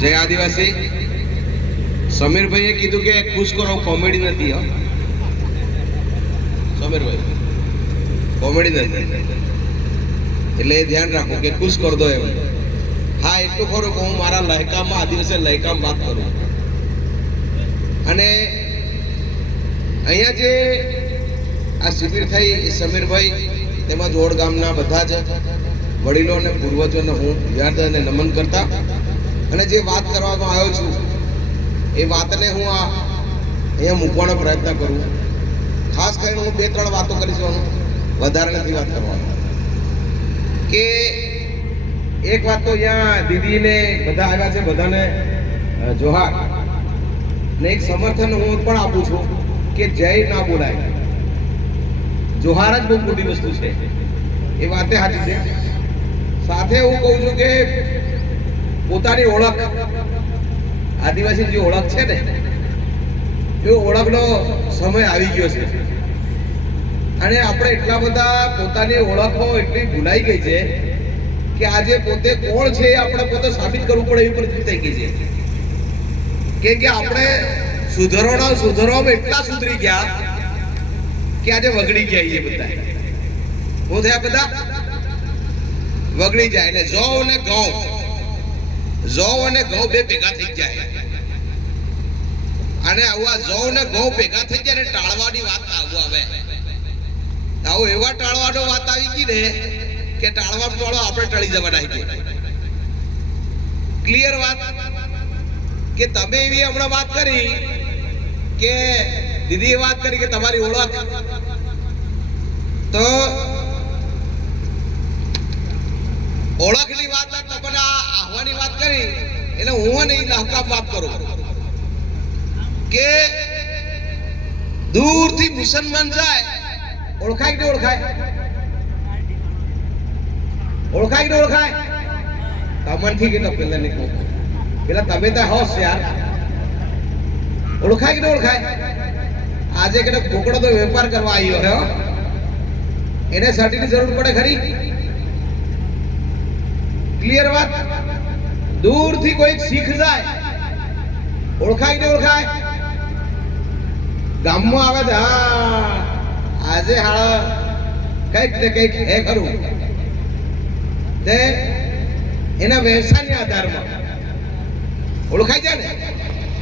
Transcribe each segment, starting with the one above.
જય આદિવાસી. સમીરભાઈએ કીધું કે ખુશ કરો, કોમેડી નથી. હા સમીરભાઈ, કોમેડી નથી, એટલે એ ધ્યાન રાખો કે ખુશ કર દો એમ. હા એટલું ખરું કે હું મારા લહેકામાં આદિવાસી લહેકામાં વાત કરું. અને અહીંયા જે આ શિબિર થઈ એ સમીરભાઈ તેમજ ઓડ ગામના બધા જ વડીલો અને પૂર્વજોને હું યાદ અને નમન કરતા, અને જે વાત કરવામાં આવ્યો છું એ વાતને હું અહીંયા મૂકવાનો પ્રયત્ન કરું. ખાસ કરીને હું 2-3 વાતો કરીશ, વધારે નથી વાત કરવાની. કે એક વાત તો અહીંયા દીદીને બધા આવ્યા છે, બધાને જોહાર ને એક સમર્થન હું પણ આપું છું કે જય ના બોલાય, જોહાર જ બહુ મોટી વસ્તુ છે. એ વાતે સાચી છે. સાથે હું કહું છું કે પોતાની ઓળખ, આદિવાસી જે ઓળખ છે ને એ ઓળખનો સમય આવી ગયો છે. અને આપણે એટલા બધા પોતાની ઓળખો એટલી ભૂલાઈ ગઈ છે કે આજે પોતે કોણ છે એ આપણે પોતે સાબિત કરવું પડે એવી પરિસ્થિતિ થઈ ગઈ છે. કે આપણે સુધરવામાં એટલા સુધરી ગયા કે આજે વગડી ગયા. એ બધા હું થયા, બધા વગડી જાય. એટલે જવ અને ઘઉં બે ભેગા થઈ જાય. અને આવા જવ ને ઘઉં ભેગા થઈ જાય ને ટાળવાની વાત આવે. આવું એવા ટાળવાનો વાત આવી ગઈ ને કે ટાળવા વાળો આપણે ટળી જવાના. ક્લિયર વાત. કે તમે એવી હમણાં વાત કરી કે દીદીએ વાત કરી કે તમારી ઓળખ, તો ઓળખની વાત તમને આવવાની વાત કરી એટલે હું નહીં લહકામ વાત કરું કે દૂરથી મુસલમાન જાય ઓળખાય કે ઓળખાય? ઓળખાય કે ઓળખાય? તમને કે પેલા નહીં કહું, પેલા તમે તો હોશ યાર. ઓળખાય કે ઓળખાય? આજે કે કોકડો તો વેપાર કરવા આવ્યો હે, એને સર્ટિની જરૂર પડે ખરી? ક્લિયર વાત. દૂરથી કોઈ શીખ જાય ઓળખાય કે ઓળખાય? ગામમાં આવે તો હા આજે હાળ કઈક ને કઈક હે ખરું, તે એના વ્યવસાયના આધારમાં ઓળખાઈ જાય ને.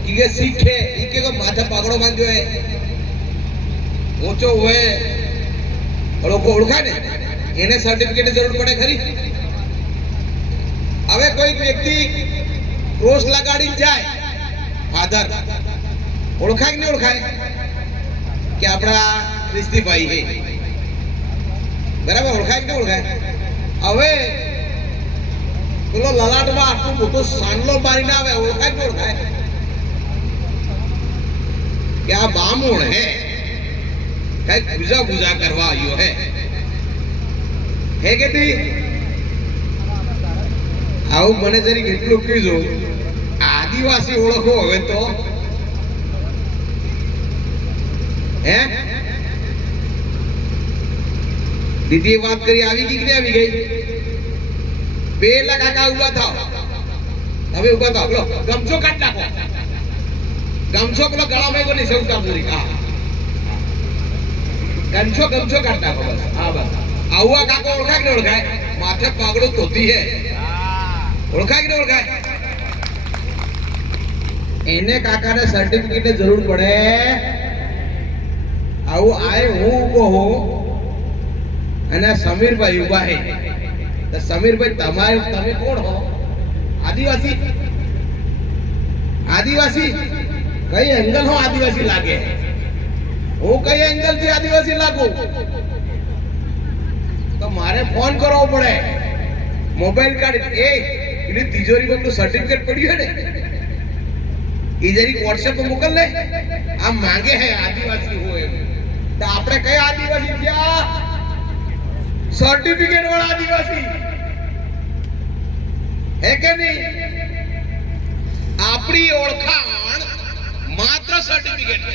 કે શીખે એ કે માથે પાઘડો બાંધ્યો હે, ઊંચો હોય, લોકો ઓળખાય ને એને સર્ટિફિકેટ જરૂર પડે ખરી? હવે કોઈ વ્યક્તિ ક્રોસ લગાડીને જાય ફાધર, ઓળખાય કે નહીં ઓળખાય? કે આપણા ક્રિસ્તીભાઈ હે, બરાબર? ઓળખાય કે નહીં ઓળખાય? હવે પેલો લલાટમાં આટલું મોટો સાંડલો મારીને આવે, ઓળખાય કે ઓળખાય? કે આ બામુણ હે, કઈક પૂજા કરવા આવ્યો હે કે તી? આવું મને જરીક એટલું કીધું, આદિવાસી ઓળખો હવે તો હે. દીદી વાત કરી આવી ગઈ કે આવી ગઈ? પેલા કાકા ઉભા થાવ, હવે ઉભા થાવ. પેલો ગમછો કાઢ નાખો, ગમછો પેલો ગળામાં કોની સૌ કામ કરી. હા ગમછો કાઢ નાખો બસ. હા બસ. આવા કાકો ઓળખાય કે ઓળખાય? માથે પાગડો ધોતી હે, ઓળખાય કે ઓળખાય? એને કાકાને સર્ટિફિકેટ જરૂર પડે. આવું આય હું કહું અને સમીરભાઈ ઉભા હે. તો સમીરભાઈ તમે કોણ હો? આદિવાસી. આદિવાસી કઈ એંગલ હો આદિવાસી લાગે? હું કઈ એંગલ થી આદિવાસી લાગુ? તો મારે ફોન કરવો પડે, મોબાઈલ કાઢી એની તિજોરીમાં પેલું સર્ટિફિકેટ પડ્યું હે ને એ જરી વોટ્સએપ પર મોકલ લે. આ માંગે હે આદિવાસી હોય તો આપણે કયા આદિવાસી થયા? સર્ટિફિકેટ વાળા આદિવાસી હે કે નહીં? આપણી ઓળખાણ માત્ર સર્ટિફિકેટ છે.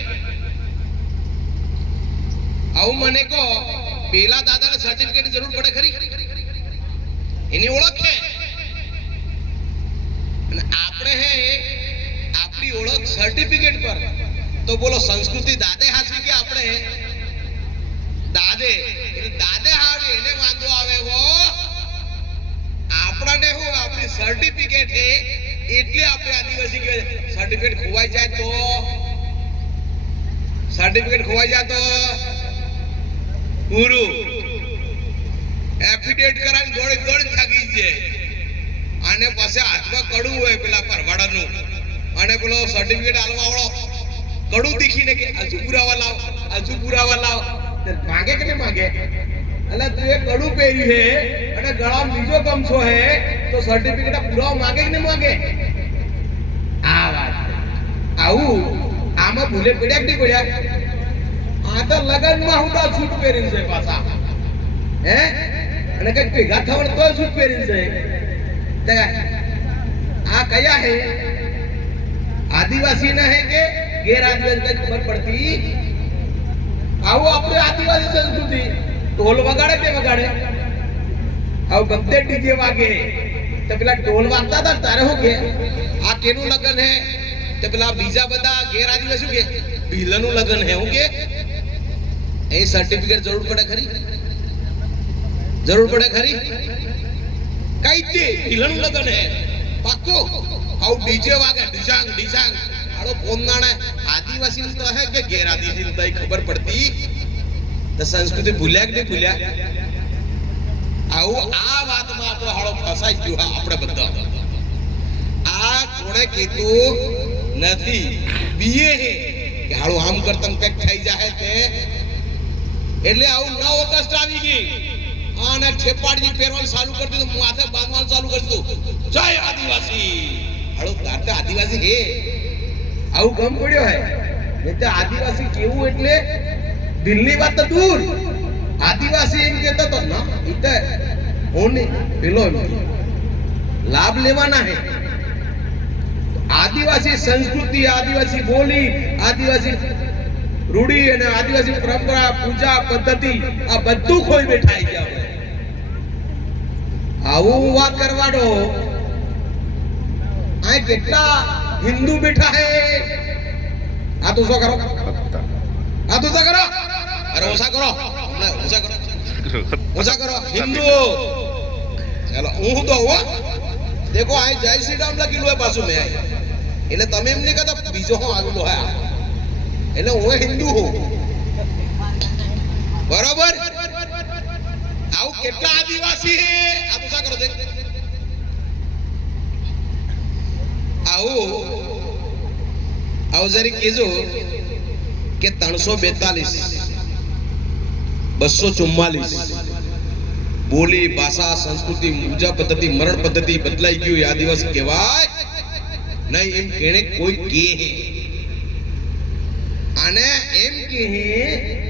આવું મને કહો, પેલા દાદાને સર્ટિફિકેટ જરૂર પડે ખરી? એની ઓળખ છે. અને આપણે હે આપણી ઓળખ સર્ટિફિકેટ પર, તો બોલો સંસ્કૃતિ દાદે હાસી કે આપણે દાદે, એટલે દાદે હાવી એને વાંધો આવે વો આપણને હું આપણી સર્ટિફિકેટ હે એટલે આપણે આદિવાસી કે સર્ટિફિકેટ ખોવાઈ જાય તો, સર્ટિફિકેટ ખોવાઈ જાય તો પૂરું એફિડેવિટ કરાવીને દોડી દોડી થાકી જાય, અને પછી હાથમાં કડું હોય પેલા પરવાડાનું, અને પેલો સર્ટિફિકેટ આલવા વાળો કડું દીખીને કે હજુ પુરાવા લાવ, હજુ પુરાવા લાવ, માંગે કે નહીં માંગે? એટલે તું એ કડું પહેર્યું છે અને ગળામાં બીજો ગમછો હે તો સર્ટિફિકેટ પુરાવા માંગે કે નહીં માંગે? આ વાત આવું આમાં ભૂલે પડ્યા કે નહીં પડ્યા? આ તો લગનમાં હું તો સૂટ પહેરીને છે પાછા, હે અને કઈક ભેગા થવાનું તો સૂટ પહેરીને છે. આ કયા હે આદિવાસી ના હે કે ગેર આદિવાસી ખબર પડતી? આવું આપણે આદિવાસી સંસ્કૃતિ ઢોલ વગાડે તે વગાડે, આવું બધે ડીજે વાગે તો પેલા ઢોલ વાગતા હતા તારે શું કે આ કેનું લગન હે? તો પેલા બીજા બધા ગેર આદિવાસી કે ભીલનું લગન હે. હું કે એ સર્ટિફિકેટ જરૂર પડે ખરી? જરૂર પડે ખરી? કઈ દે ભીલનું લગન હે પાક્કો, આવું ડીજે વાગે ડિસાંગ ડિસાંગ. આડો કોંદાણે આદિવાસી તો હે કે ગેર આદિવાસી તો ખબર પડતી? તો સંસ્કૃતિ ભૂલ્યા કે નહીં ભૂલ્યા? આવું આ વાતમાં આપણો હાળો ફસાઈ ગયો. આપણે બધા આ કોણે કીધું નથી, બીએ હે કે હાળો આમ કરતમ કઈક થઈ જાય તે, એટલે આવું 9 ઓગસ્ટ આવી ગઈ અને છેપાડી પહેરવાનું ચાલુ કરી દીધું, માથે બાંધવાનું ચાલુ કરી દીધું, જય આદિવાસી. હાળો તારતા આદિવાસી હે આવું ગમ પડ્યો હે? નહીં તો આદિવાસી કેવું એટલે દિલ્હી વાત તો દૂર, આદિવાસી એમ કહેતો તો ના ઈતે ઓને પેલો લાભ લેવાના હે. આદિવાસી સંસ્કૃતિ, આદિવાસી બોલી, આદિવાસી રૂઢી અને આદિવાસી પરંપરા, પૂજા પદ્ધતિ આ બધું ખોઈ બેઠા ગયા. આવું વાત કરવાડો આ કેટલા હિન્દુ બેઠા હે. આ તો શું કરો? આ તો શું કરો? અરે ઓછા કરો, ઓછા કરો, ઓછા કરો હિન્દુ. ચલો હું તો હો દેખો આ જય શ્રી રામ લખેલું હોય પાછું મેં, એટલે તમે એમ નહીં કહેતા બીજો હું આવેલો હે, એટલે હું હિન્દુ હું. બરોબર? આવું કેટલા આદિવાસી હે? આ તો શું કરો દેખ આવું જરી કીધું કે 342 244 બોલી, ભાષા, સંસ્કૃતિ, પૂજા પદ્ધતિ, મરણ પદ્ધતિ બદલાઈ ગયું. આદિવાસી કહેવાય નહીં એમ કેણે કોઈ કહે. અને એમ કહે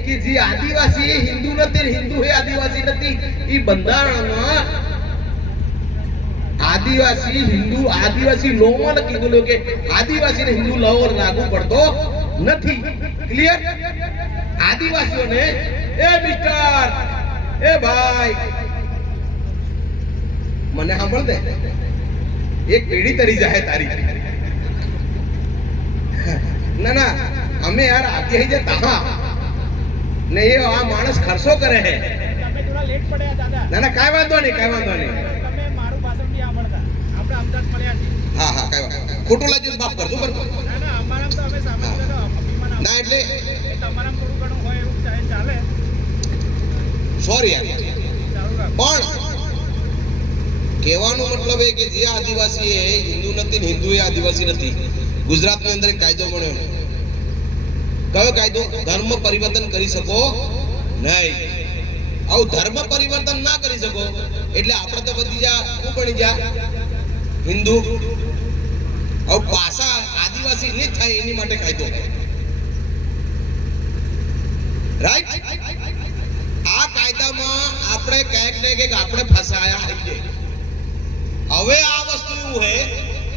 કે જે આદિવાસી હિન્દુ નથી, હિન્દુ હે આદિવાસી નથી, એ બંધારણમાં આદિવાસી હિન્દુ આદિવાસી લોમાં કીધું કે આદિવાસી ને હિન્દુ લો લાગુ પડતો નથી. ક્લિયર? આદિવાસીઓને એ મિસ્ટર એ ભાઈ મને સાંભળ દે, એક પેઢી તરી જાય તારી. ના ના અમે યાર આગે હી જતા હા ને એ આ માણસ ખર્ચો કરે હે. તમે થોડા લેટ પડ્યા દાદા. ના ના કાઈ વાંધો નહીં, કાઈ વાંધો નહીં. તમે મારું ભાષણ બી સાંભળતા. આપણે અમદાવાદ મળ્યા છે. હા હા કાઈ વાંધો નહીં. ખોટું લાગ્યું માફ કરજો બરાબર. ના ના અમારામ તો અમે સાંભળતા તો અભિમાન ના એટલે તમારામ થોડું ઘણું હોય એવું ચાલે. સોરી યાર. પણ કહેવાનો મતલબ એ કે જે આદિવાસી એ હિન્દુ નથી ને હિન્દુ એ આદિવાસી નથી. ગુજરાતની અંદર કાયદો બન્યો. કયો કાયદો? ધર્મ પરિવર્તન કરી શકો નહીં. આવું ધર્મ પરિવર્તન ના કરી શકો એટલે આપણે તો બધી જા શું બની જા હિન્દુ. આવું ભાષા આદિવાસી નહીં થાય એની માટે કાયદો. રાઈટ? આ કાયદામાં આપણે ક્યાંક ને ક્યાંક આપણે ફસાયા છીએ. હવે આ વસ્તુ એવું હે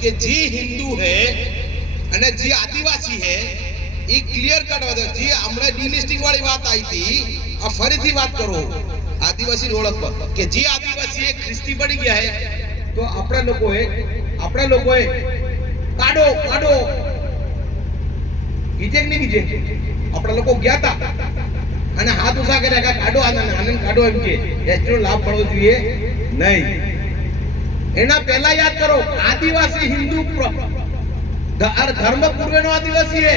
કે જે હિન્દુ હે અને જે આદિવાસી હે એ ક્લિયર કટ વાત. જે હમણાં ડિલિસ્ટિંગ વાળી વાત આવી હતી, આ ફરીથી વાત કરો આદિવાસી ઓળખ પર કે જે આદિવાસી એ ખ્રિસ્તી બની ગયા હે તો આપણે લોકોએ કાઢો કીજે કે નહીં કીજે? આપણે લોકો ગયા હતા અને હાથ ઉસા કર્યા કે કાઢો આનંદ કાઢો એમ કે એસટીનો લાભ મળવો જોઈએ નહીં. એના પહેલા યાદ કરો, આદિવાસી હિન્દુ ધર્મ પૂર્વેનો આદિવાસી હે.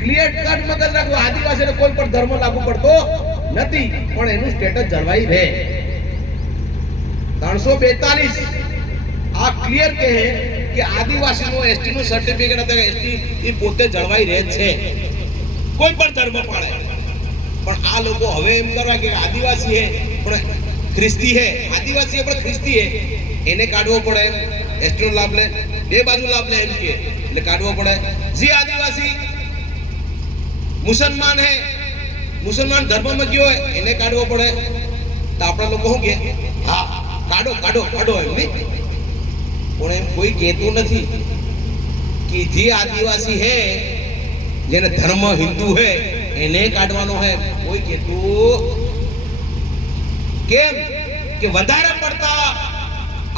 ક્લિયર કટ મગજ રાખો, આદિવાસીને કોઈ પણ ધર્મ લાગુ પડતો નથી, પણ એનું સ્ટેટસ જળવાઈ રહે. 342 આ ક્લિયર કહે કે આદિવાસીનો એસટીનું સર્ટિફિકેટ અથવા એસટી એ પોતે જળવાઈ રહે છે, કોઈ પણ ધર્મ પાળે. પણ આ લોકો હવે એમ કરવા કે આદિવાસી હે પણ ખ્રિસ્તી હે, આદિવાસી હે પણ ખ્રિસ્તી હે, એને કાઢવો પડે. એસટીનો લાભ લે, બે બાજુ લાભ લે એમ કે, એટલે કાઢવો પડે. જે આદિવાસી મુસલમાન હે, મુસલમાન ધર્મમાં ગયો હોય, એને કાઢવો પડે. તો આપણા લોકો શું કે, હા કાઢો એમ નહીં. પણ એમ કોઈ કહેતું નથી કે જે આદિવાસી હે, જેને ધર્મ હિન્દુ હે, એને કાઢવાનો હે. કોઈ કહેતું કેમ કે વધારે પડતા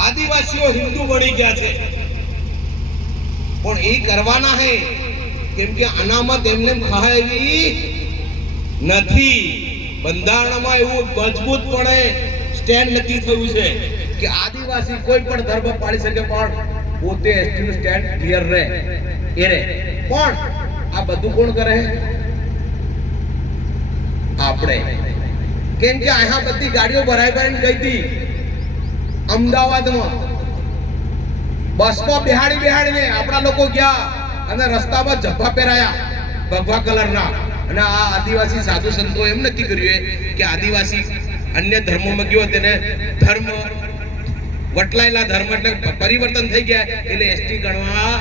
આદિવાસીઓ હિન્દુ બની ગયા છે, પણ એ કરવાના હે કેમ કે અનામત એમને ખાવી નથી. બંધારણમાં એવું મજબૂતપણે સ્ટેન્ડ નક્કી થયું છે કે આદિવાસી કોઈ પણ ધર્મ પાળી શકે, પણ પોતે એસટીનું સ્ટેન્ડ ક્લિયર રહે એ રહે. પણ આ બધું કોણ કરે? આપણે. કેમ કે અહીંયા બધી ગાડીઓ ભરાઈને ગઈ હતી અમદાવાદમાં, બસમાં બેહાડીને આપણા લોકો ગયા અને રસ્તામાં જબ્બા પહેરાયા ભગવા કલરના. અને આ આદિવાસી સાધુ સંતો એમ નક્કી કર્યું કે આદિવાસી અન્ય ધર્મોમાં ગયો, તેને ધર્મ વટલાયેલા ધર્મ એટલે પરિવર્તન થઈ ગયા, એટલે એસટી ગણવા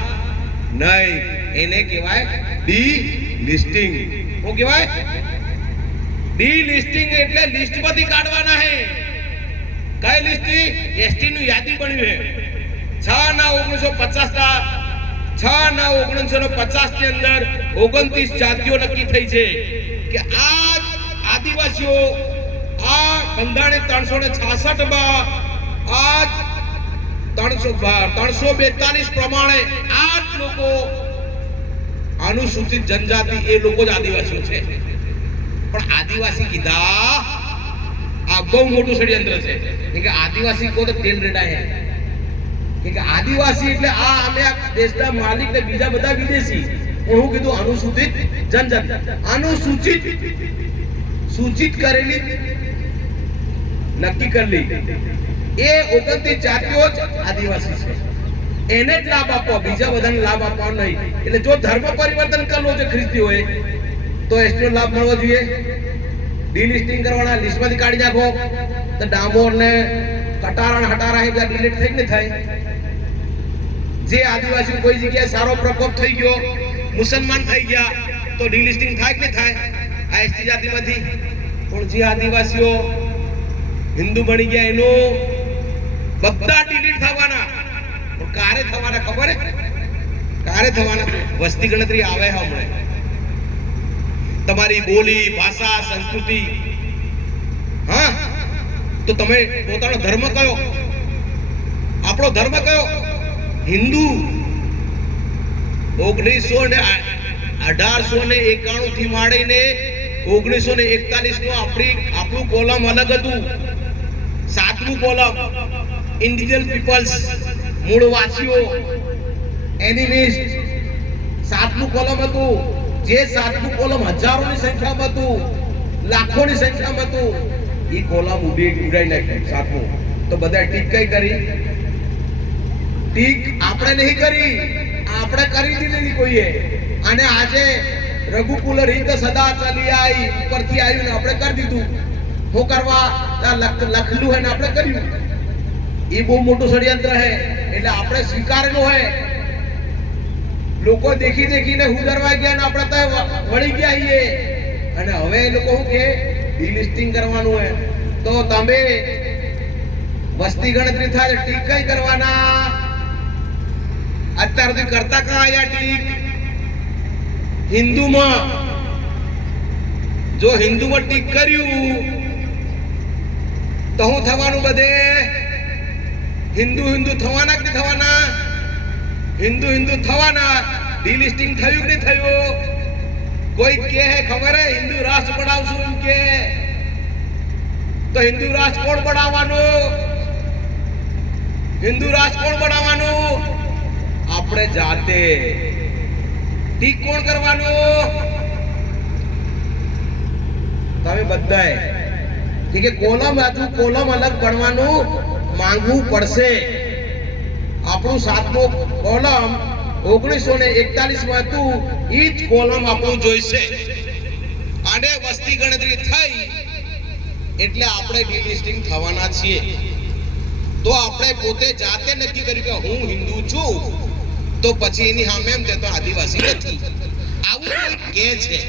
નહીં. એને કહેવાય ડી લિસ્ટિંગ. શું કહેવાય? D listing. એટલે લિસ્ટમાંથી કાઢવાના હે. કઈ લિસ્ટિંગ? એસટી નું યાદી બન્યું હે 6/9/1950 ની અંદર 29 જાતિઓ નક્કી થઈ છે કે આ આદિવાસીઓ આ બંધારણે 366 માં આ 342 પ્રમાણે આ લોકો અનુસૂચિત જનજાતિ, એ લોકો જ આદિવાસીઓ છે. પણ આદિવાસી કીધા આ બહુ મોટું ષડયંત્ર છે કે આદિવાસી કો તો તેલ રેડા હે. કે આદિવાસી એટલે આ અમે આ દેશના માલિક ને બીજા બધા વિદેશી. પણ હું કીધું અનુસૂચિત જનજાતિ, અનુસૂચિત સૂચિત કરેલી નક્કી કરેલી એ 29 જાતિઓ જ આદિવાસી છે. એને જ લાભ આપવો, બીજા બધાને લાભ આપવાનો નહીં. એટલે જો ધર્મ પરિવર્તન કરવો છે ખ્રિસ્તી હોય તો એસટીનો લાભ મળવો જોઈએ. ડિલિસ્ટિંગ કરવાના, લિસ્ટમાંથી કાઢી નાખો તો ડામોર ને કટારા હટારા એ બધા ડિલીટ થઈ ને થાય. જે આદિવાસી કોઈ જગ્યાએ સારો પ્રકોપ થઈ ગયો, મુસલમાન થઈ ગયા, તો ડિલિસ્ટિંગ થાય કે થાય આ એસટી જાતિમાંથી. પણ જે આદિવાસીઓ હિન્દુ બની ગયા એનું બધા ડિલીટ થવાના. પણ કારે થવાના ખબર હે? કારે થવાના? વસ્તી ગણતરી આવે હમણાં. તમારી બોલી, ભાષા, સંસ્કૃતિ, હા, તો તમે પોતાનો ધર્મ કયો? આપણો ધર્મ કયો? હિન્દુ. 1891 થી માંડીને 1941 નું આપણું કોલમ અલગ હતું. 7મું column indigenous people's, મૂળવાસીઓ, animist. 7મું column હતું. જે 7મું કોલમ હજારોની સંખ્યામાં હતું, લાખોની સંખ્યામાં હતું, એ કોલમ ઉડાઈ નાખ્યું 7મું. તો બધા ટીક કઈ કરી? ટીક આપણે નહીં કરી, આપણે કરી દીધેલી કોઈએ. અને આજે રઘુકુલ રીત સદા ચાલી આવી ઉપરથી આવ્યું ને આપણે કરી દીધું. શું કરવા? લખલું હે ને આપણે કર્યું. એ બહુ મોટું ષડયંત્ર હે. એટલે આપણે સ્વીકારેલું હે. લોકો દેખીને હું ડરવા ગયા ને આપણે તો વળી ગયા છીએ. અને હવે એ લોકો શું કે ડિલિસ્ટિંગ કરવાનું હે. તો તમે વસ્તી ગણતરી થાય ટીક કઈ કરવાના? અત્યાર સુધી કરતા કા આયા ટીક? હિન્દુમાં. જો હિન્દુમાં ટીક કર્યું તો શું થવાનું? બધે હિન્દુ હિન્દુ થવાના કે નહીં થવાના? હિન્દુ હિન્દુ થવાના. ડિલિસ્ટિંગ થયું કે નહીં થયું? કોઈ કે હે ખબર હે હિન્દુ રાષ્ટ્ર બનાવશું એમ કે, તો હિન્દુ રાષ્ટ્ર કોણ બનાવવાનું? હિન્દુ રાષ્ટ્ર કોણ બનાવવાનું? આપણે જાતે. ઠીક કોણ કરવાનું? તમે બધાએ કે કોલમ હતું, કોલમ અલગ પડવાનું માંગવું પડશે. આપણું 7મો કોલમ 1941 માં હતું, ઈ જ કોલમ આપણું જોઈશે. અને વસ્તી ગણતરી થઈ એટલે આપણે ડિલિસ્ટિંગ થવાના છીએ. તો આપણે પોતે જાતે નક્કી કર્યું કે હું હિન્દુ છું, તો પછી એની સામે એમ કે તો આદિવાસી નથી. આવું કોઈ કે છે,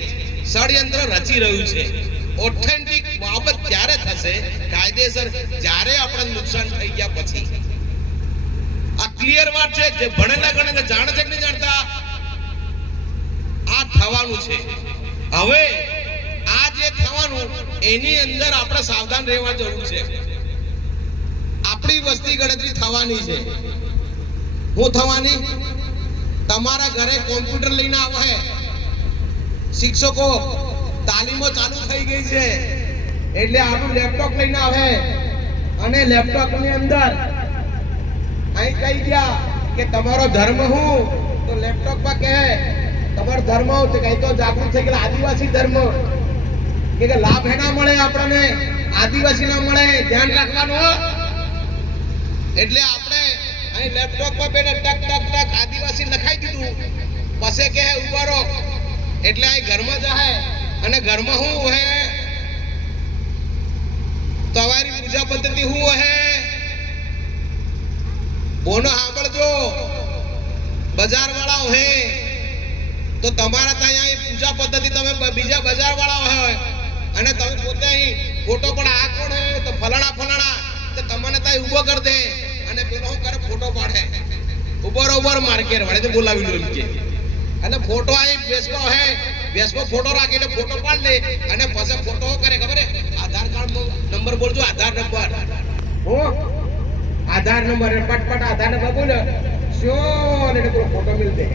ષડયંત્ર રચી રહ્યું છે. ઓથેન્ટિક બાબત ત્યારે થશે કાયદેસર, જ્યારે આપણે નુકસાન થઈ ગયા પછી. આ ક્લિયર વાત છે. જે ભણેલા ગણેલા જાણે છે કે નહીં જાણતા, આ થવાનું છે. હવે આ જે થવાનું એની અંદર આપણે સાવધાન રહેવા જરૂર છે. આપણી વસ્તી ગણતરી થવાની છે. હું થવાની? તમારા ઘરે કોમ્પ્યુટર લઈને આવો હે શિક્ષકો, તાલીમો ચાલુ થઈ ગઈ છે એટલે આપણું લેપટોપ લઈને આવે, અને લેપટોપ ની અંદર અહીં કહી ગયા કે તમારો ધર્મ હું, તો લેપટોપ માં કહે તમારો ધર્મ હું, તો કઈ તો જાગૃત થઈ ગયેલા આદિવાસી ધર્મ કે લાભ એના મળે આપણને, આદિવાસી ના મળે. ધ્યાન રાખવાનું. એટલે આપણે અહીં લેપટોપ પર બેઠા ટક ટક ટક આદિવાસી લખાઈ દીધું, પછી કે ઉભા રહો એટલે અહીં ઘરમાં જાય, અને ઘરમાં શું હે, તમારી પૂજા પદ્ધતિ શું હે, બોનો સાંભળજો. બજાર વાળા હે તો તમારા ત્યાં અહીં પૂજા પદ્ધતિ તમે બીજા બજાર વાળા હોય, અને તમે પોતે અહીં ફોટો પણ આ કોણ હે તો ફલાણા ફલાણા, તો તમને ત્યાં ઉભો કરી દે, અને પેલો શું કરે ફોટો પાડે. ઉબર માર્કેટ વાળે તો બોલાવી લો એમ કે, અને ફોટો અહીં બેસવો હે, બેસવો ફોટો રાખીને ફોટો પાડ લે, અને પછી ફોટો કરે ખબર હે, આધાર કાર્ડ નો નંબર બોલજો, આધાર નંબર હો, આધાર નંબર પટપટ આધાર નંબર બોલો શું, અને પેલો ફોટો મિલ દે.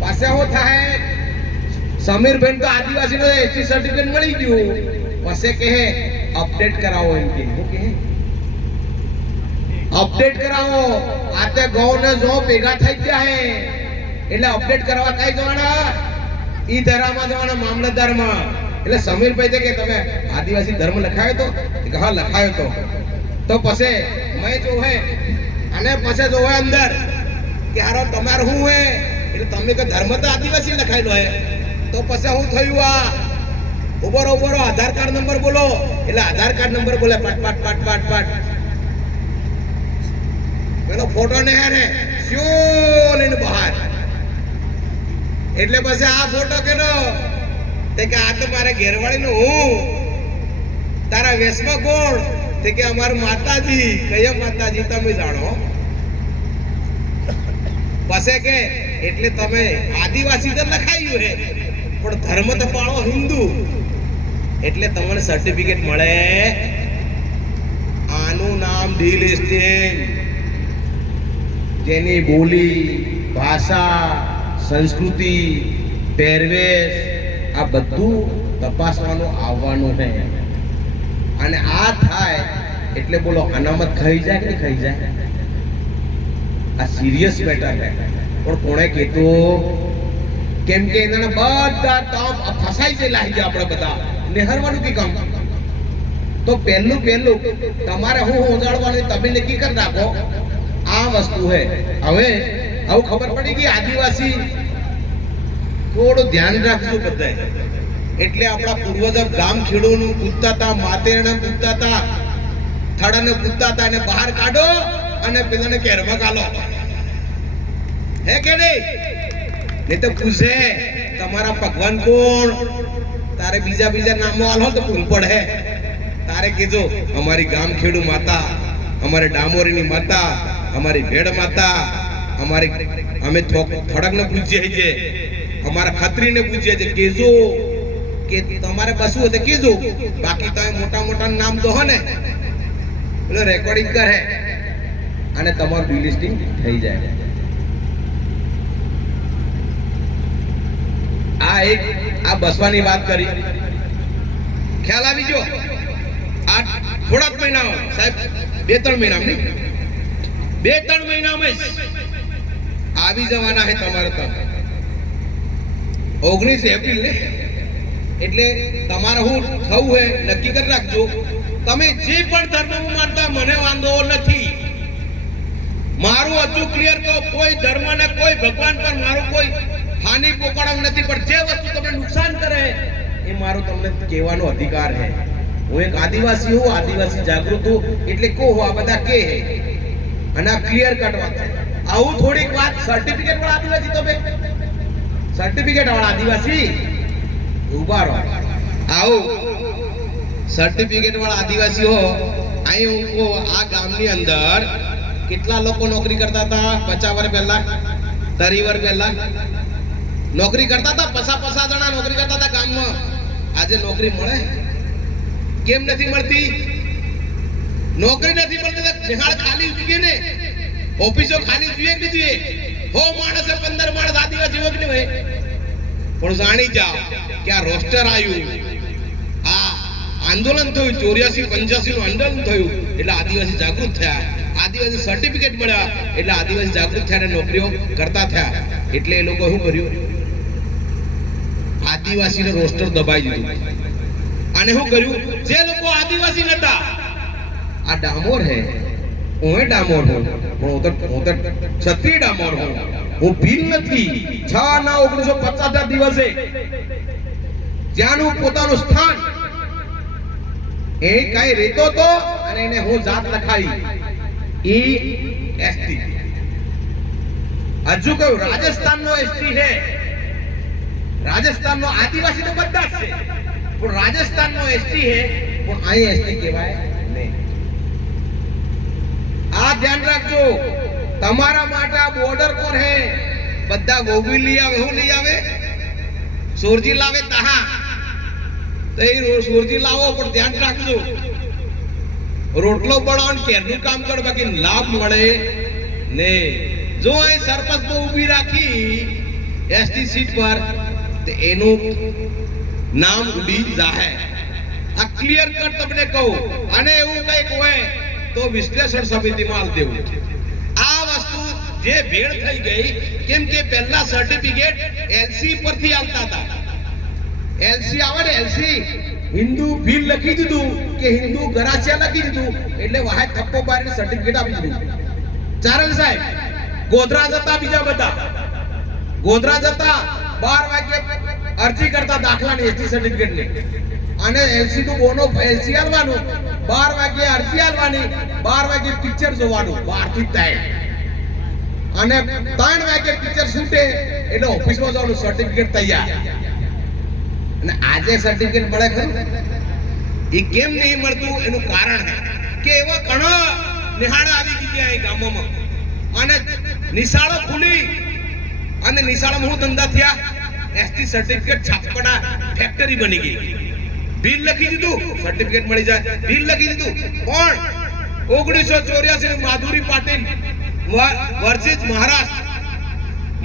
પાસે શું થાય, સમીરબેન તો આદિવાસી નો એસટી સર્ટિફિકેટ મળી ગયું, પછી કહે અપડેટ કરાવો એમ કે, અપડેટ કરાવો. આ તે ગૌ ને જો ભેગા થઈ ગયા હે એટલે અપડેટ કરવા કઈ જવાના? ઈ ધરામાં જવાના, મામલતદારમાં. એટલે સમીરભાઈ કે તમે આદિવાસી ધર્મ લખાયો તો? કે હા લખાયો તો પછી મેં જો હે, અને પછી જો હે અંદર કે હારો તમાર શું હે, એટલે તમે કે ધર્મ તો આદિવાસી લખાયેલો હે, તો પછી શું થયું? આ ઉભો આધાર કાર્ડ નંબર બોલો, એટલે આધાર કાર્ડ નંબર બોલે પટ પટ પટ પટ પટ, પેલો ફોટો ને હે શું લઈને બહાર. એટલે પછી આ ફોટો કેનો, તે કે આ તો મારા ઘેરવાળી નો હું, તારા વેશમાં કોણ? તે કે અમારા માતાજી. કયા માતાજી? તમે જાણો. પછી કે એટલે તમે આદિવાસી તો લખાયું હે, પણ ધર્મ તો પાળો હિન્દુ, એટલે તમને સર્ટિફિકેટ મળે. આનું નામ ડિલિસ્ટિંગ. જેની બોલી, ભાષા, સંસ્કૃતિ, પહેરવેશ આ બધું તપાસવાનું આવવાનું છે. અને આ થાય એટલે બોલો અનામત ખાઈ જાય કે ખાઈ જાય? આ સિરિયસ મેટર છે. પણ કોણે કીધું? કેમ કે એના બધા કામ ફસાઈ ગયેલા છે આપણે બધા. નિહારવાનું કે કામ તો પહેલું તમારે હું ઓજાડવાનું તમે નક્કી કરી નાખો. આ વસ્તુ હે. હવે આવું ખબર પડી ગઈ આદિવાસી, થોડું ધ્યાન રાખજો બધાએ. એટલે આપણા પૂર્વજો ગામ ખેડૂનું પૂછતા હતા, માતેરને પૂછતા હતા, થડને પૂછતા હતા, અને બહાર કાઢો અને પેલાને કેરમાં ગાલો. હે કે નહીં? નહીં તો પૂછે તમારા ભગવાન કોણ? તારે બીજા નામો આલો તો પૂછ પડે. તારે કીધું અમારી ગામ ખેડૂ માતા, અમારી ડામોરીની માતા, અમારી ભેડ માતા, અમારી અમે થોડકને પૂછીએ છીએ, અમારા ખત્રીને પૂછીએ છીએ. કેજો કે તમારે બસું હોય તો કેજો, બાકી તમે મોટા નામ તો હો ને, પેલો રેકોર્ડિંગ કરે અને તમારું ડિલિસ્ટિંગ થઈ જાય. આ બસવાની વાત કરી, ખ્યાલ આવી ગયો? આ થોડાક મહિના સાહેબ, 2-3 મહિનામાં, 2-3 મહિનામાં આવી જવાના છે તમારે તો 19 એપ્રિલ ને. એટલે તમારે હું થવું હોય નક્કી કરી રાખજો. તમે જે પણ ધર્મમાં માનતા મને વાંધો નથી. મારું હજુ ક્લિયર કહો, કોઈ ધર્મ ને કોઈ ભગવાન પર મારું કોઈ હાનિ પહોંચાડવું નથી, પણ જે વસ્તુ તમને નુકસાન કરે એ મારો તમને કહેવાનો અધિકાર છે. હું એક આદિવાસી હું, આદિવાસી જાગૃત હું, એટલે કહું આ બધા કે અને આ ક્લિયર કટ વાત છે. આવું થોડીક વાત સર્ટિફિકેટ વાળા આદિવાસી, તો ભાઈ સર્ટિફિકેટ વાળા આદિવાસી ઉભા રહો. આવું સર્ટિફિકેટ વાળા આદિવાસી હો. અહીં હું કહું, આ ગામની અંદર કેટલા લોકો નોકરી કરતા હતા 50 વર્ષ પહેલા, 30 વર્ષ પહેલા નોકરી કરતા હતા? 50 જણા નોકરી કરતા હતા ગામમાં. આજે નોકરી મળે? કેમ નથી મળતી? નોકરી નથી મળતી. નિહાળ ખાલી જોઈએ ને, ઓફિસો ખાલી જોઈએ કે જોઈએ? હો માણસે 15 માણસ આદિવાસી હોય કે નહીં? પણ જાણી જાઓ કે આ રોસ્ટર આવ્યું, આ આંદોલન થયું, 84-85 નું આંદોલન થયું એટલે આદિવાસી જાગૃત થયા, આદિવાસી સર્ટિફિકેટ મળ્યા એટલે આદિવાસી જાગૃત થયા અને નોકરીઓ કરતા થયા. એટલે એ લોકો શું કર્યું? આદિવાસીને રોસ્ટર દબાઈ દીધું. અને શું કર્યું? જે લોકો આદિવાસી નતા, આ ડામોર હે, હું ડામોર હું, પણ હું તો ક્ષત્રિય ડામોર હું, હું ભીલ નથી. 6/9/1950 દિવસે જ્યાંનું પોતાનું સ્થાન એ કઈ રહેતો તો અને એને હું જાત લખાઈ ઈ એસટી. હજુ કહ્યું રાજસ્થાનનો એસટી છે, રાજસ્થાનનો આદિવાસી તો બધા જ છે, પણ રાજસ્થાનનો એસટી છે, પણ અહીં એસટી કહેવાય નહીં. આ ધ્યાન રાખજો. તમારા માટે આ બોર્ડર કોણ હે? બધા ગોગવી લઈ આવે, હું લઈ આવે, સોરજી લાવે તાહા, તો એ સોરજી લાવો, પણ ધ્યાન રાખજો રોટલો બનાવો, કેરનું કામ કરો, બાકી લાભ મળે ને. જો અહીં સરપંચ તો ઊભી રાખી એસટી સીટ પર, તો એનું નામ ઉડી જાહે. આ ક્લિયર કટ તમને કહું. અને એવું કંઈક હોય તો વિશ્લેષણ સમિતિમાં આલ દેવું. આ વસ્તુ જે ભેળ થઈ ગઈ, કેમ કે પહેલા સર્ટિફિકેટ એલસી પરથી આવતા હતા. એલસી આવે ને, એલસી હિન્દુ ભીલ લખી દીધું કે હિન્દુ ગરાસિયા લખી દીધું એટલે વાહે થપ્પો પાડીને સર્ટિફિકેટ આપી દીધું. ચારણ સાહેબ ગોધરા જતા, બીજા બધા ગોધરા જતા 12 વાગે અરજી કરતા દાખલાની એસટી સર્ટિફિકેટની, અને એલસી નું બોનો એલસી આલવાનું, 12 વાગે અરજી આલવાની, 12 વાગે પિક્ચર જોવાનું 12 થી 3, અને 3 વાગે પિક્ચર છૂટે એટલે ઓફિસમાં જવાનું, સર્ટિફિકેટ તૈયાર. અને આજે સર્ટિફિકેટ મળે ખરું? એ કેમ નહીં મળતું? એનું કારણ કે એવા ઘણા નિહાળા આવી ગયા એ ગામોમાં, અને નિશાળો ખુલી, અને નિશાળામાં હું ધંધા થયા, એસટી સર્ટિફિકેટ છાપવાના ફેક્ટરી બની ગઈ. બિલ લખી દીધું, સર્ટિફિકેટ મળી જાય. બિલ લખી દીધું, પણ 1984 માધુરી પાટીલ વર્સિસ મહારાષ્ટ્ર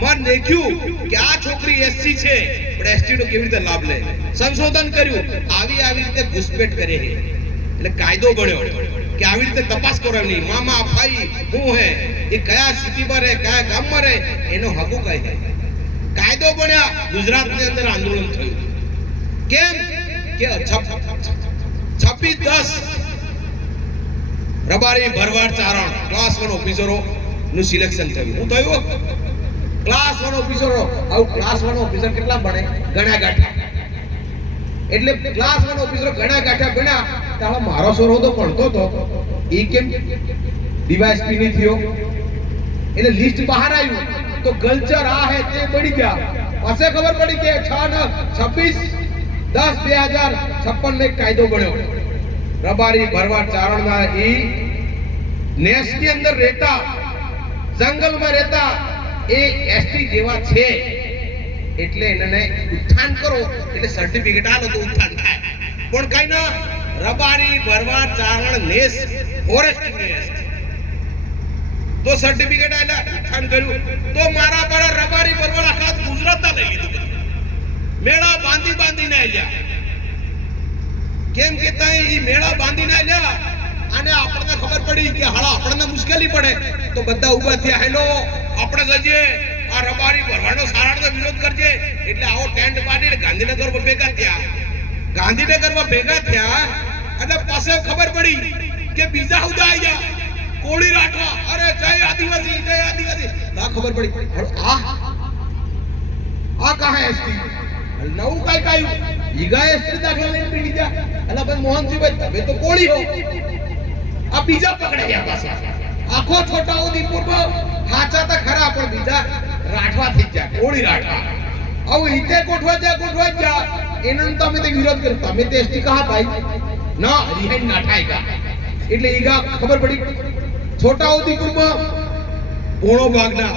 માં દેખ્યું કે આ છોકરી એસસી છે, પણ એસટી નો કેવી રીતે લાભ લે. સંશોધન કર્યું, આવી રીતે ઘૂસપેઠ કરે છે. એટલે કાયદો બન્યો કે આવી રીતે તપાસ કરવાની, મામા ભાઈ હું હે, એ કયા સિટીમાં રહે, કયા ગામમાં રહે, એનો હકુ કઈ છે. કાયદો બન્યા. ગુજરાતની અંદર આંદોલન થયું. કેમ કે 26/10 રબારી ભરવાડ ચારણ ક્લાસ 1 ઓફિસરો નું સિલેક્શન થયું. હું થયું ક્લાસ 1 ઓફિસરો. આવું ક્લાસ 1 ઓફિસર કેટલા બને? ગણ્યા ગાંઠા. એટલે ક્લાસ 1 ઓફિસરો ગણ્યા ગાંઠા ગણ્યા. તારો મારો સોરો તો ભણતો તો, એ કેમ ડીવાયએસપી ની થયો? એટલે લિસ્ટ બહાર આવ્યું તો કલ્ચર આ હે તે બળી ગયા. પાસે ખબર પડી કે 26/10/2056 ને કાયદો બન્યો. રબારી ભરવાડ ચારણના ઈ નેસ ની અંદર રહેતા, જંગલમાં રહેતા એ એસટી જેવા છે, એટલે એને ઉત્થાન કરો એટલે સર્ટિફિકેટ આલો તો ઉત્થાન થાય. પણ કઈ ના, રબારી ભરવાડ ચારણ નેસ ફોરેસ્ટ નેસ તો સર્ટિફિકેટ આલા ઉત્થાન કર્યું તો મારા બડા રબારી પરવળ આખા ગુજરાતના લઈ લીધું મેળા બાંધીને આલ્યા કેમ કે તઈ ઈ મેળા બાંધીને આલ્યા અને આપણને ખબર પડી કે હાલા આપણને મુશ્કેલી પડે તો બધા ઊભા થયા હેલો આપણે જઈએ આ રબારી ભરવાનો સારાનો વિરોધ કરજે એટલે આવો ટેન્ટ પાડીને ગાંધીનગરમાં ભેગા થયા અને પાસે ખબર પડી કે બીજા હુદા આવી ગયા કોળી રાઠવા અરે જય આદિવાસી ના ખબર પડી આ કહા એસટી નવું કાઈ ઈગા એસટી દાખલા લઈને પીડી જા અલા ભાઈ મોહનજી ભાઈ તમે તો કોળી હો આ બીજા પકડે ગયા પાછા આખો છોટાઉદેપુરમાં હાચા તો ખરા પણ બીજા રાઠવા થઈ ગયા કોળી રાઠવા આવું ઈતે ગોઠવા જા એનો તમે તે વિરોધ કર્યો તમે તે એસટી કહા ભાઈ ના રિહાઈ નાઠાઈ કા એટલે ઈગા ખબર પડી છોટાઉદેપુરમાં પોણો ભાગના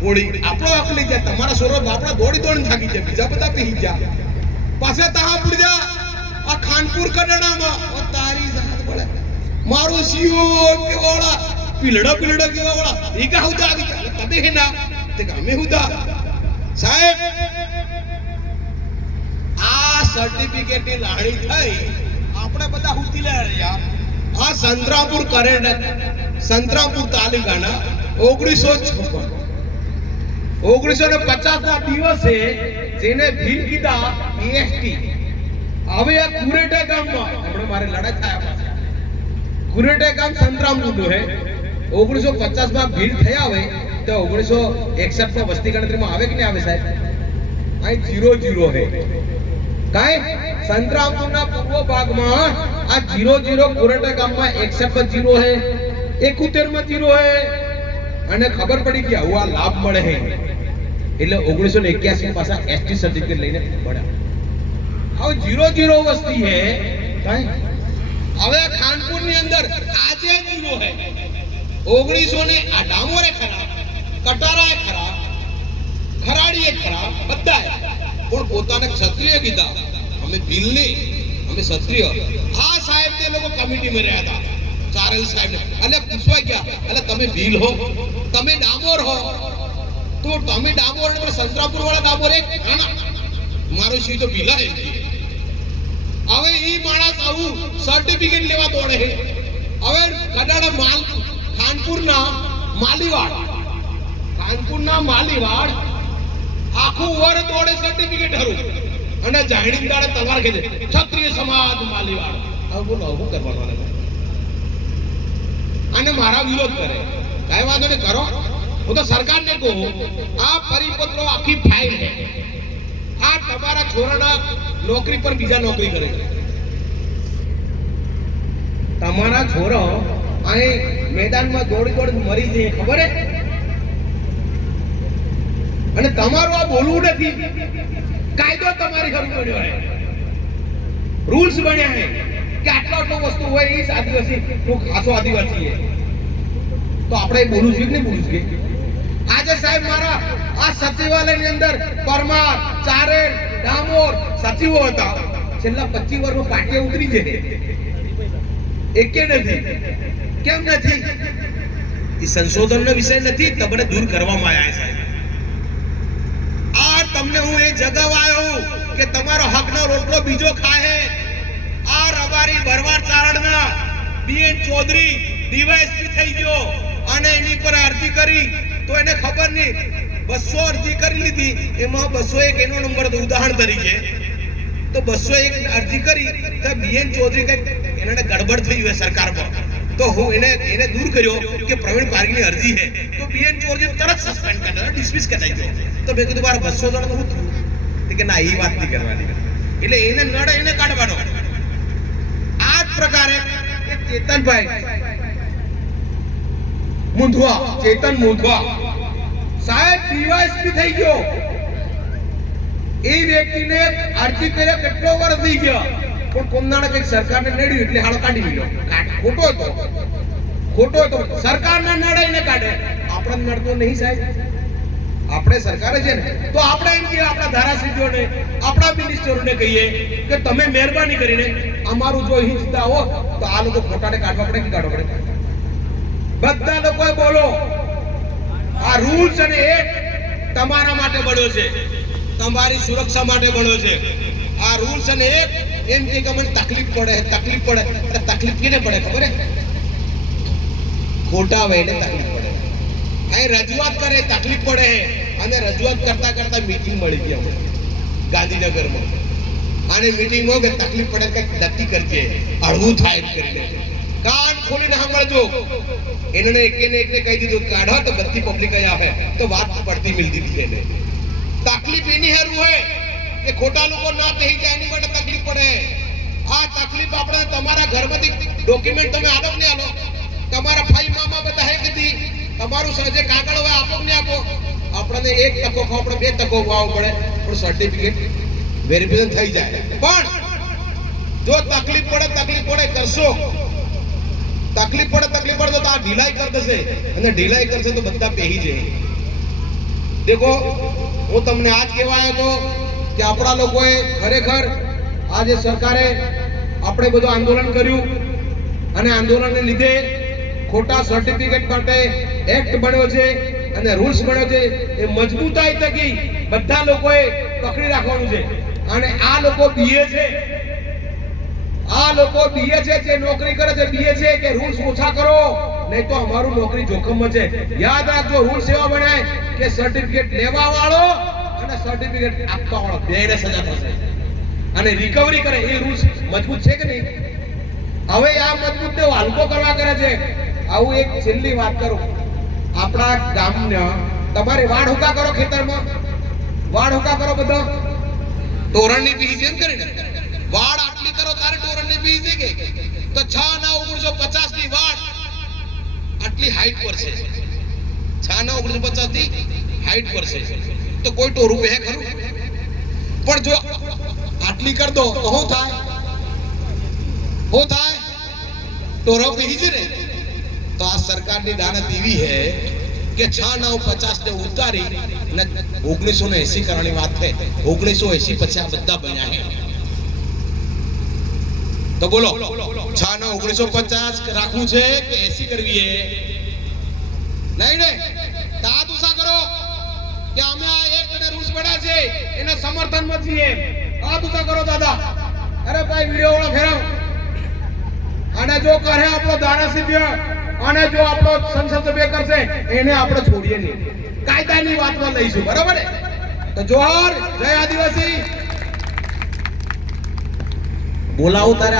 કોળી આપણો અકલી જાય તમારા સોરો બાપડા દોડી થાકી જાય બીજા બધા પી ગયા પાછા તાહા પડી જા આ ખાનપુર કડણામાં ઓ તારી જાત પડે મારો સીઓ કેવાળા પીલડા કેવાળા ઈગા હુદા આવી તમે હે ના તે ગામે હુદા સાહેબ આ સર્ટિફિકેટ ની લાણી થઈ આપણે બધા હુતી લે યાર આ સંતરામપુર તાલુકાના 1950 ના દિવસે જેને ભીલ કીધા એસટી હવે આ કુરેટા ગામમાં હમણાં મારે લડાઈ થયા કુરેટા ગામ સંતરામપુર હે 1950 માં ભીલ થયા હોય તો 1961 માં વસ્તી ગણતરીમાં આવે કે નહીં આવે સાહેબ અહીં 00 હે કાઈ સંતરામપુરના પૂર્વ ભાગમાં આ 00 કુરેટા ગામમાં 61 માં 0 હે 71 માં 0 હે અને ખબર પડી કે આવા લાભ મળે હે એટલે 1981 માં પાછા એસટી સર્ટિફિકેટ લઈને પડ્યા હવે 00 વસ્તી હે કાઈ હવે ખાનપુર ની અંદર આજે 0 હે 1900 ને આ ડામોરે ખરા કટારાએ ખરા ખરાડીએ ખરા બધાએ પણ પોતાને ક્ષત્રિય કીધા અમે ભીલ નહીં અમે ક્ષત્રિય આ સાહેબ તે લોકો કમિટી માં રહ્યા હતા ચારેલ સાહેબ અને પૂછવા ગયા એટલે તમે ભીલ હો તમે ડામોર હો તો તમે ડામોર ને સંતરામપુર વાળા ડામોર એક મારો સી તો ભીલા હે હવે ઈ માણસ આવું સર્ટિફિકેટ લેવા દોડે છે હવે કડાડા માલ ખાનપુરના માલીવાડ આખું વર દોડે સર્ટિફિકેટ હરું અને જાહેણી દાડે તલવાર ખેંચે ક્ષત્રિય સમાજ માલીવાડ હવે બોલો શું કરવાનું અને મારા વિરોધ કરે કાઈ વાંધો નહીં કરો હું તો સરકારને કહું આ પરિપત્રો આખી ફાઇલ છે આ તમારા છોરાના નોકરી પર બીજા નોકરી કરે તમારા છોરો અહીં મેદાનમાં દોડી મરી જાય ખબર હે અને તમારું આ બોલવું નથી કાયદો તમારી ઘર બન્યો હે રૂલ્સ બન્યા હે કે આટલો વસ્તુ હોય એ આદિવાસી નું ખાસો આદિવાસી હે તો આપણે બોલવું જોઈએ કે નહીં બોલવું જોઈએ આજે સાહેબ મારા આ સચિવાલયની અંદર પરમાર ચારેલ ડામોર સચિવો હતા છેલ્લા 25 વર્ષમાં પાટિયા ઉતરી જાય એકે નથી કેમ નથી એ સંશોધનનો વિષય નથી તમને દૂર કરવામાં આવ્યા છે આ તમને હું એ જગાવાયો કે તમારો હકનો રોટલો બીજો ખાય આ રબારી ભરવાડ ચારણના બીએન ચૌધરી ડીવાયએસપી થઈ ગયો અને એની પર અરજી કરી તો એને ખબર નહીં 200 અરજી કરી લીધી એમાં 201 એનો નંબર હતો ઉદાહરણ તરીકે તો 201 અરજી કરી તો બીએન ચૌધરી કઈ એને ગડબડ થઈ હોય સરકારમાં તો હું એને દૂર કર્યો કે પ્રવીણ પારગીની અરજી છે તો બીએન ચૌધરી તરત સસ્પેન્ડ કરી દીધો ડિસમિસ કરી દીધો તો મેં કીધું બાર 200 જણ તો હું થયું કે ના એ વાત નહીં કરવાની એટલે એને નડે એને કાઢવાનો આ જ પ્રકારે ચેતનભાઈ મુંધવા ચેતન મુંધવા સાહેબ ડીવાયએસપી થઈ ગયો એ વ્યક્તિને અરજી કર્યા કેટલો વર્ષ થઈ ગયા પણ કોમનાણે કઈ સરકારને નડ્યું એટલે હાલો કાઢી લીધો ખોટો હતો સરકારને નડાઈને કાઢે આપણે નડતો નહીં સાહેબ આપણે સરકારે છે ને તો આપણે એમ કે આપણા ધારાસભ્યોને આપણા મિનિસ્ટરોને કહીએ કે તમે મહેરબાની કરીને અમારું જો હિતતા હો તો આ લોકો ફોટાને કાઢવા પડે કે કાઢવા પડે બધા લોકો બોલો, આ રૂલ્સ અને એક્ટ તમારા માટે બન્યો છે, તમારી સુરક્ષા માટે બન્યો છે. આ રૂલ્સ અને એક્ટ એમ કે મને તકલીફ પડે. અરે તકલીફ કેને પડે ખબર હે? ખોટા વયને તકલીફ પડે. અહીં રજૂઆત કરે તકલીફ પડે અને રજૂઆત કરતા કરતા મીટિંગ મળી ગઈ અમને ગાંધીનગરમાં. અને મીટિંગમાં કે તકલીફ પડે કે નક્કી કરજે, હળવું થાય એમ કરીને કાન ખોલીને સાંભળજો. એને એકને કહી દીધું કાઢો તો બધી પબ્લિક અહીંયા આવે તો વાત પડતી મિલતી હતી. એને તકલીફ એની હેરું હોય કે ખોટા લોકો ના કહી જાય એની માટે તકલીફ પડે. આ તકલીફ આપણે તમારા ઘરમાંથી ડોક્યુમેન્ટ તમે આલો ને આલો, તમારા ભાઈ મામા બધા હે કીધી, તમારું જે કાગળ હોય આપો ને આપો. આપણને 1 ટકો આપણે 2 ટકો વાવ પડે પણ સર્ટિફિકેટ વેરિફિકેશન થઈ જાય. પણ જો તકલીફ પડે કરશો, તકલીફ પડે તો આ ઢીલાઈ કરી દેશે અને ઢીલાઈ કરશે તો બધા પહેરી જાય. દેખો હું તમને આજ કહેવા આવ્યો હતો કે આપણા લોકોએ ખરેખર આજે સરકારે આપણે બધું આંદોલન કર્યું અને આંદોલનને લીધે ખોટા સર્ટિફિકેટ માટે એક્ટ બન્યો છે અને રૂલ્સ બન્યો છે. એ મજબૂતાઈ થકી બધા લોકોએ પકડી રાખવાનું છે. અને આ લોકો બીએ છે, જે નોકરી કરે છે બીએ છે કે રૂલ્સ ઓછા કરો નહીં તો અમારું નોકરી જોખમમાં છે. યાદ રાખજો, રૂલ્સ એવા બનાય કે સર્ટિફિકેટ લેવા વાળો અને સર્ટિફિકેટ આપવા વાળો બેને સજા થશે. અને રિકવરી કરે એ રૂલ્સ મજબૂત છે કે નહીં? હવે આ મજબૂત ને હલકો કરવા કરે છે. આવું એક છેલ્લી વાત કરું, આપણા ગામના તમારે વાડ હુકા કરો, ખેતરમાં વાડ હુકા કરો, બધા તોરણની બીજ એમ કરીને વાડ આટલી કરો તારે તોરણની બીજ દે કે તો 6/9/1950 ની વાડ આટલી હાઈટ પર છે. 6/9/1950 ની હાઈટ પર છે તો કોઈ ટોરું બે ખરું? પણ જો આટલી કર દો તો શું થાય? ટોરો બીજ ને. તો આ સરકારની દાનત એવી હે કે 6/9/50 ને ઉતારી ને 1980 કરવાની વાત થઈ. 1980 પછી આ બધા બન્યા હે. તો બોલો 6/9/1950 રાખવું છે કે 80 કરવી હે? નહીં તા તુસા કરો કે અમે આ એક ને રૂલ્સ બના છે એને સમર્થન માં છીએ. આ તુસા કરો દાદા. અરે ભાઈ વિડિયો વાળો ફેરવ. અને જો કરે આપણો ધારાસભ્ય અને જો આપણો સંસદ સભ્ય કરશે એને આપણે છોડીએ નહીં, કાયદાની વાતમાં લઈશું. બરાબર ને? તો જોહર, જય આદિવાસી. બોલાવું તારે